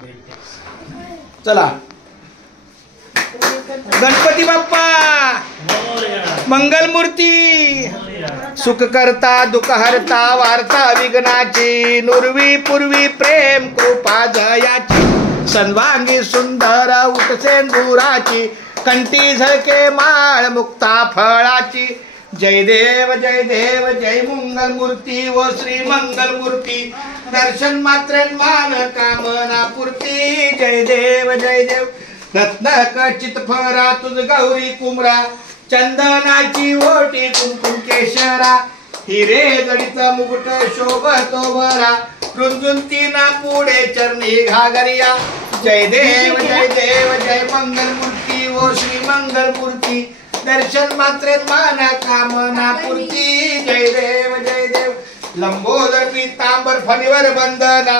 चला गणपती बाप्पा मंगलमूर्ती सुख करता दुःख हरता वार्ता विघ्नाची नुरवी पूर्वी प्रेम कृपा जयाची सर्वांगी सुंदर उठसेंदुराची कंठी झळके माळ मुक्ता फळाची जय देव जय मंगलमूर्ती व श्री मंगलमूर्ती दर्शन मात्र मान कामना पूर्ती जय देव रत्न खचित फरा तुझ गौरी कुमरा चंदनाची ओटी कुंकुम केशरा हिरे जडित मुकुट शोभतो बरा रुंजुंतीना पुढे चरणी घागरिया जय देव जय मंगलमूर्ती ओ श्री मंगलमूर्ती दर्शन मात्र माना कामना पूर्ती जय देव लंबोदर पीतांबर फणीवर बंदना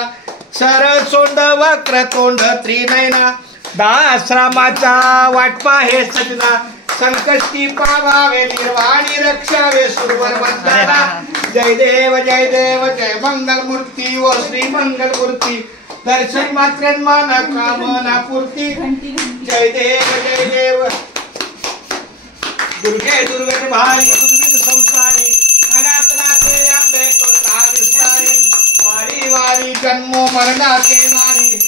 सरळ सोंड वक्र तोंड त्रिनयना दासरामाचा वाटपा हे सजना संकष्टी पावावे निर्वाणी रक्षावे सुरवर वंदना जय देव जय मंगलमूर्ती व श्री मंगलमूर्ती दर्शन मात्र माना कामना पूर्ती जय देव दुर्गे भारी दुर्विध संसारी अनाथनाथे आंबे करता विस्तारी वारी वारी जन्मो मरणाचे मारी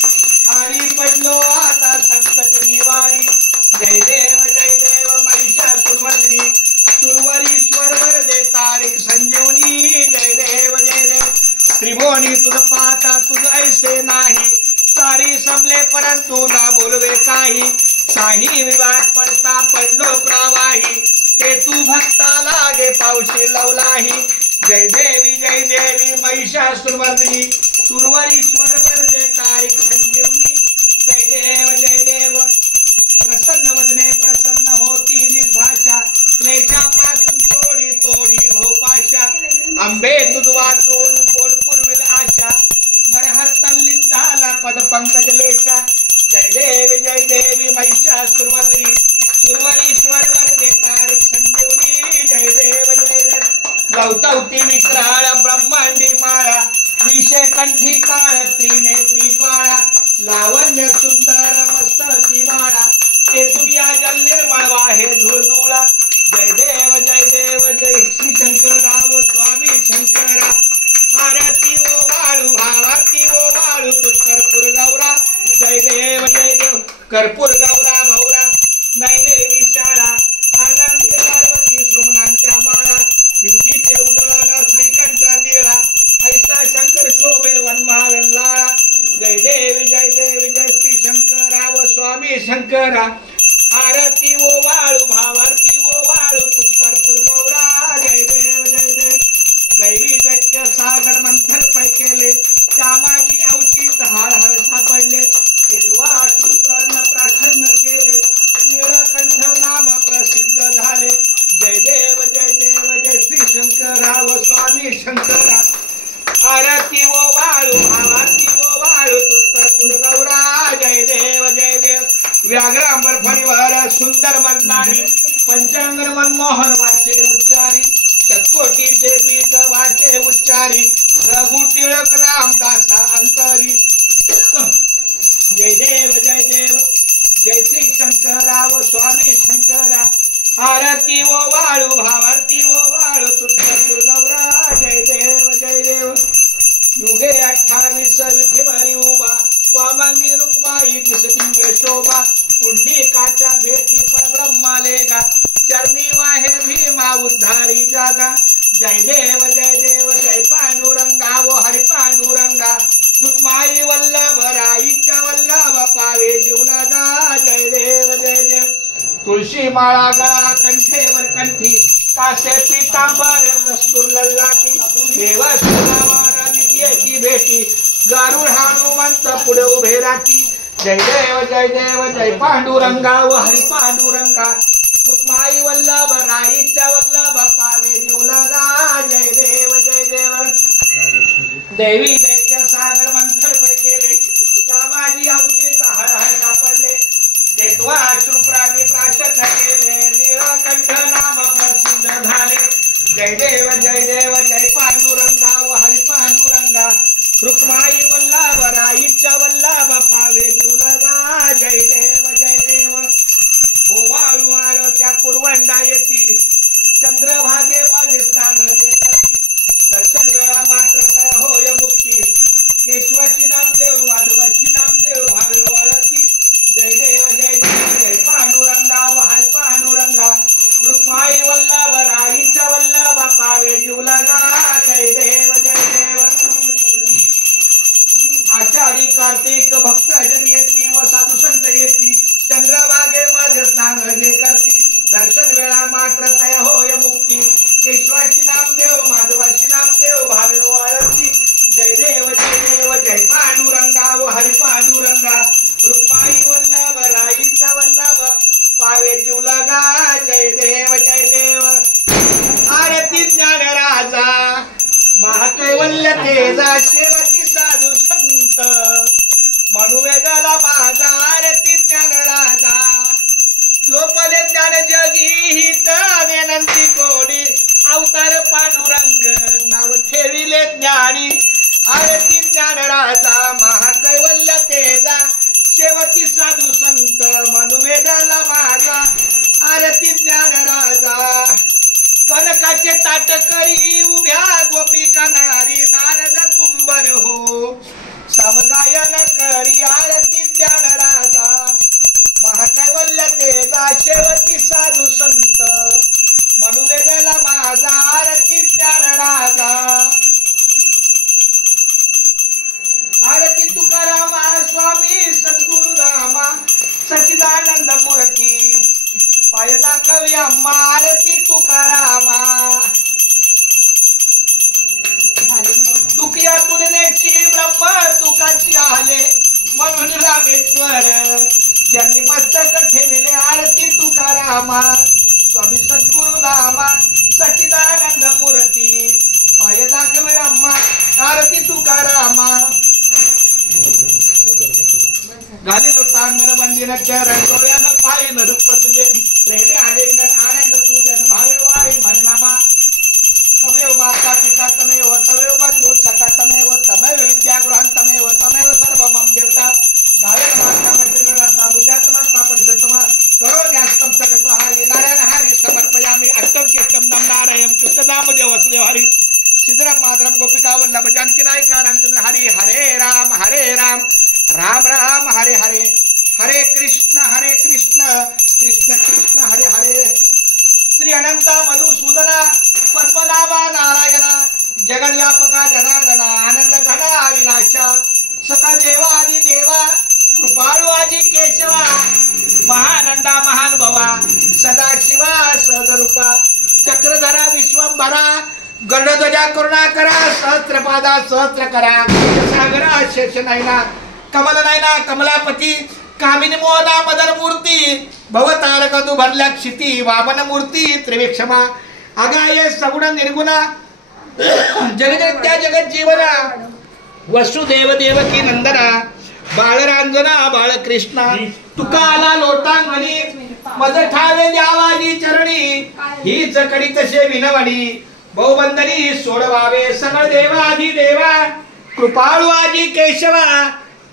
हारी पडलो आता संकट निवारी जय देव महिषासुरमर्दिनी सुरवरीश्वर वरदे तारिक संजीवनी जय देव त्रिभुवनी तुझ पाहता तुझ ऐसे नाही सारी समले परंतु ना बोलवे काही साही विवाद पडता पडलो प्रवाही ते तू भक्ता लागे पावशी लवलाही जय देवी महिषासुरमर्दिनी सुरवरीश्वर वरदे तारिक संजीवनी जय देव प्रसन्न वदने प्रसन्न होती निर्भाषा क्लेशापासून तोडी भोपाशा आंबे दूध वाचून कोण पुरविल आशा नरहर तल्लिंदाला पद पंकज लेशा जय देवी महिषासुरमर्दिनी सुरवरीश्वर वरदे तारिक संजीवनी जय देव लवतवती विक्राळ ब्रह्मांडी माळा विषय कंठी काळ त्रिनेत्री ज्वाळा लावण्य सुंदर मस्तकी माळा तेतुर्या जल निर्मळ वाहे झुळझुळा जय देव जय श्री शंकरा व स्वामी शंकरा आरती ओ वाळू भावारती ओ वाळू तू कर्पूर गौरा जय देव कर्पूर गौरा भौरा नैने विशाळा आनंद पार्वती श्रमणांच्या माळा युतीचे उदळण श्रीकंठ निळा ऐसा शंकर शोभे वनमाला जय देव जय श्री शंकरा व स्वामी शंकरा आरती ओ वाळू भावारती ओ वाळू तू कर्पूर गौरा जय देव दैवी दैत्य सागर मंथन पै केले त्यामागी अवचित हळ सापडले केतवा शुक्रांना प्राखण्य केले निळकंठ नाम प्रसिद्ध झाले जय देव जय श्री शंकरा व स्वामी शंकरा आरती ओ वाळू आरती ओ वाळू तू कर्पूर गौरा जय देव व्याघ्रांबर फणीवर सुंदर मजनारी पंचांगर मनमोहन वाचे उच्चारी शतकोटीचे बीज वाचे उच्चारी रघु टिळक रामदासा अंतरी जय देव जय श्री शंकरा व स्वामी शंकरा आरती ओ वाळू भावारती ओ वाळू तू कर्पूर गौरा जय देव युगे 28 विठेवरी उभा वामांगी रुक्माई दिसती शोभा पुंडलिकाच्या भेटी परब्रह्माले गा चरणी वाहे भीमा उद्धारी जागा जय देव जय पांडुरंगा वो हरि पांडुरंगा रुक्माई वल्लभ राईच्या वल्लभ पावे जीवनागा जय देव तुळशी माळा गळा कंठेवर कंठी कासे पीतांबर कस्तूर लल्लाटी देवस्वरावारा नित्याची भेटी गारुड हनुमंत पुढे उभे राहती जय देव जय पांडुरंगा व हरि पांडुरंगा रुक्माई वल्लभ राईच्या वल्लभ पावे जीवनागा जय देव देवी दैत्य सागर मंथन पै केले कामाजी अवचित हळहळ सापडले केतवा अश्रुप्राणी प्राशद केले नीळकंठ नाम प्रसिद्ध झाले जय देव जय पांडुरंगा व हरि पांडुरंगा रुक्माई वल्लभ राईच्या वल्लभ पावे प्रत्येक भक्त जन येती व साधू संत येती चंद्रभागे माझे स्नान जे करती दर्शन वेळा मात्र तया होय मुक्ती केशवाची नामदेव माधवाची नामदेव भावे वाळती जय देव जय पांडुरंगा व हरी पांडुरंगा रुक्माई वल्लभ राईंचा वल्लभ पावे जीवला गा जय देव आरती ज्ञान राजा महाकैवल्य तेजा शेवटी साधू संत मनुवेदला माझा आरती ज्ञान राजा लोपले ज्ञान जगी हित विनंती कोणी अवतार पांडुरंग नाव ठेविले ज्ञानी आरती ज्ञान राजा महाकैवल्य तेजा शेवटी साधू संत मनुवेदला माझा आरती ज्ञान राजा कनकाचे ताट करी उभ्या गोपिका नारी नारद तुंबर हो समगायन करी आरती ज्ञान राजा महाकैवल्य तेजा शेवटी साधू संत मनुवेदला माझा आरती ज्ञान राजा आरती तुकारामा स्वामी सद्गुरु रामा सच्चिदानंद मूर्ती पाय दाखवी अम्मा आरती तुकारामा तुकिया तुलनेची ब्रह्म तुकाची आले म्हणून रामेश्वर ज्यांनी मस्तक ठेविले आरती तुकारामा स्वामी सद्गुरु धामा सच्चिदानंद मूर्ती पाय दाखवे अम्मा आरती तुकारामा गाली लोटांगण मंदिर चरण डोळ्यानं पाहिन रूप तुझे प्रेमे आलिंगन आनंद पूजन भावे वारी म्हणनामा तमेव माता पिता तमेव तमेव बंधू सखा तमेव विद्यागृहं तमेव सर्व मम देवता गायन माता मंदिरनाथा बुद्धात्मा परिषत्तमा करोन्यास्तम सकल्पहारी नारायण हरी समर्पयामि अष्टम केष्टम नारायण कृष्णदामदेव वसुदेव हरी सिद्धराम माधरम गोपिका वल्लभ जानकी नायिका रामचंद्र हरी हरे राम राम राम हरे हरे हरे कृष्ण कृष्ण कृष्ण हरे हरे श्री अनंत मधुसूदना पद्मनाभा नारायणा जगद्व्यापका जनार्दना आनंद घना विनाशा सका देवा आदि देवा कृपाळू आदि केशवा महानंदा महानुभवा सदाशिवा सदरूपा चक्रधरा विश्वंभरा गरुडध्वजा करुणाकरा सहस्त्रपादा सहस्त्रकरा सागरा शेषनयना कमल नयना कमलापती कामिनी मोहना मदन मूर्ती भवतारक दुभरल्या क्षिती वामन मूर्ती त्रिविक्षमा अगाय सगुण निर्गुणा जगजगत्या जगत जीवना वसुदेव देवकी नंदना बाळरांजना बाळकृष्णा तुका आला लोटांगणी मज ठावे द्यावाजी चरणी हीच कडी तसे विनवणी बहुबंधनी सोडवावे सगळ देवाधी देवा कृपाळू आजी केशवा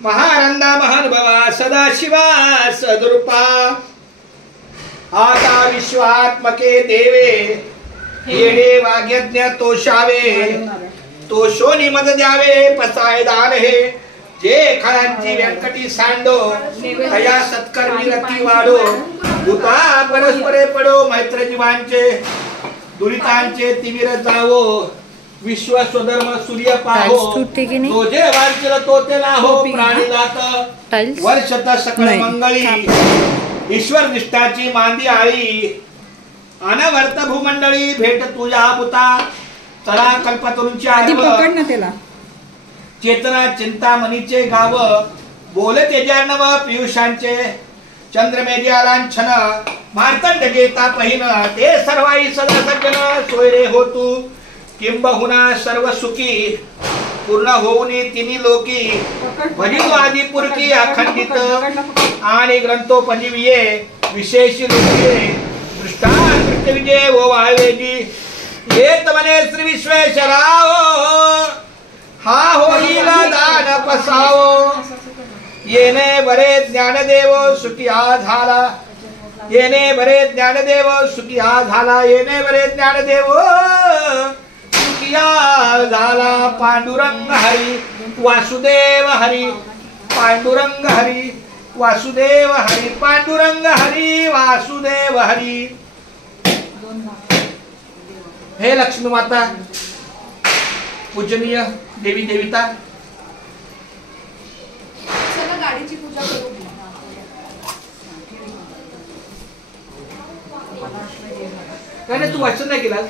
महानंदा महानुभवा सदाशिवा सदरूपा आता विश्वात्मके देवे येडे वाग्यज्ञ तोषावे तोषोनी मद द्यावे पसाय दान हे जे खळांची व्यंकटी सांडो तया सत्कर्मी रती वाढो दुता परस्परे पडो मैत्र जीवांचे दुरितांचे तिमिर जावो विश्व स्वधर्म सूर्य पाहो तो जे वांचल तो ते लाहो प्राणी लात वर्षत सकळ मंगळी ईश्वर निष्ठाची मांदी आळी अनवर्त भूमंडळी भेट तुझ्या पुता चला कल्पतरूंची आधी पकड ना त्याला चेतना चिंतामणीचे गाव बोले तेजानव पियुषांचे चंद्रमेघ्या लांछन मार्तंड गेता पहिन ते सर्वाई सदा सज्जन सोयरे हो तू किंबहुना सर्व सुखी पूर्ण होऊनी तिन्ही लोकी भजितो आदि पुरकी अखंडित आणि ग्रंथोपजीविये विशेष लोकिये दृष्टांत विजय वो वाळवेजी येत मने श्री विश्वेश्वराव हा होईल दान पसावो येणे बरे ज्ञानदेव सुखिया झाला येणे बरे ज्ञानदेव सुखिया झाला येणे बरे ज्ञानदेव झाला पांडुरंग हरी वासुदेव हरी पांडुरंग हरी वासुदेव हरी पांडुरंग हरी वासुदेव हरी हे लक्ष्मी माता पूजनीय देवी देवता तू वाचन नाही केलास?